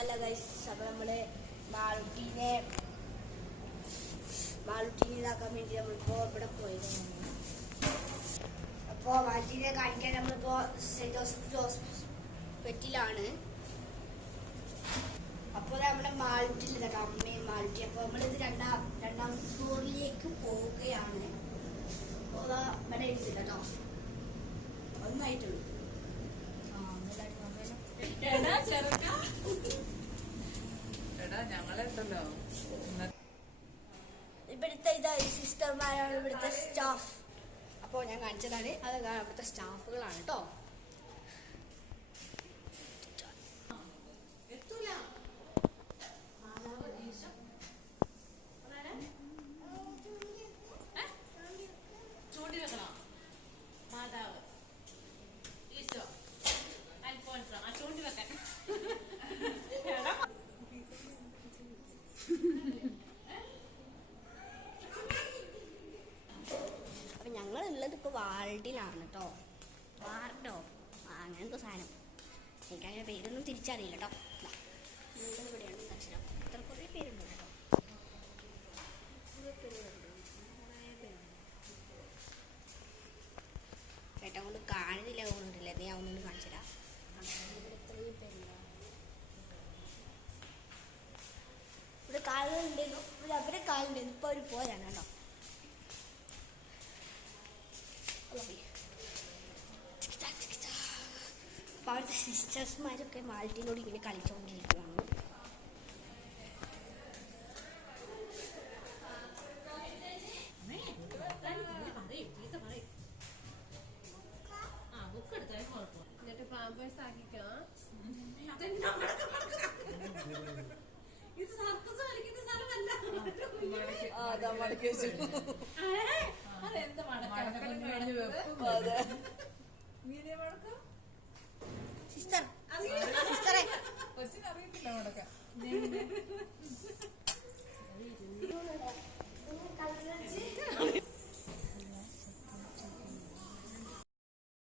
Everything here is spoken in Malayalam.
അല്ല ഗൈസ്, അപ്പോൾ നമ്മൾ മാളുട്ടീനെ ഇതാക്കാൻ വേണ്ടി നമ്മളിപ്പോൾ ഇവിടെ പോയിരുന്നു. അപ്പോൾ മാളുട്ടീനെ കാണിക്കാൻ നമ്മളിപ്പോൾ സെന്റ് ജോസഫ് ഹോസ്പിറ്റലാണ്. അപ്പോൾ നമ്മുടെ മാളുട്ടിൽ ഇതൊക്കെ അമ്മയും മാളുട്ടി. അപ്പോൾ നമ്മളിത് രണ്ടാം ഫ്ലോറിലേക്ക് പോവുകയാണ്. അപ്പോൾ ഇവിടെ എടുത്തില്ല കേട്ടോ, ഒന്നായിട്ടുള്ളൂ. ഇവിടുത്തെ സിസ്റ്റർമാരാണ് ഇവിടുത്തെ സ്റ്റാഫ്. അപ്പോൾ ഞാൻ കാണിച്ചതാണ്, അതൊക്കെ ഇവിടുത്തെ സ്റ്റാഫുകളാണ് കേട്ടോ. അപ്പം ഞങ്ങളുള്ളത് ഇപ്പോൾ വാർഡിലാണ് കേട്ടോ. വാർഡോ അങ്ങനത്തെ സാധനം, എനിക്കങ്ങനെ പേരൊന്നും തിരിച്ചറിയില്ല കേട്ടോ. ഇവിടെയാണ് അക്ഷരം. ഇത്ര കുറേ പേരുണ്ട് കേട്ടോ, കുറേ പേരുണ്ട്. ചേട്ടൻ കൊണ്ട് കാണുന്നില്ല തോന്നുന്നില്ല, നീ അവനോട് കാണിച്ചില്ല. ഇവിടെ ഇത്രയും പേരുണ്ടോ, ഇവിടെ കാലുകളുണ്ടായിരുന്നു, ഇവിടെ അവരെ കാലുണ്ടായിരുന്നു, ഇപ്പോൾ അവർ പോരാണ് കേട്ടോ. അപ്പോൾ അവിടുത്തെ സിസ്റ്റേഴ്സ്മാരൊക്കെ മാൾട്ടിനോട് ഇങ്ങനെ കളിച്ചുകൊണ്ടിരിക്കുകയാണ്. അതെന്താ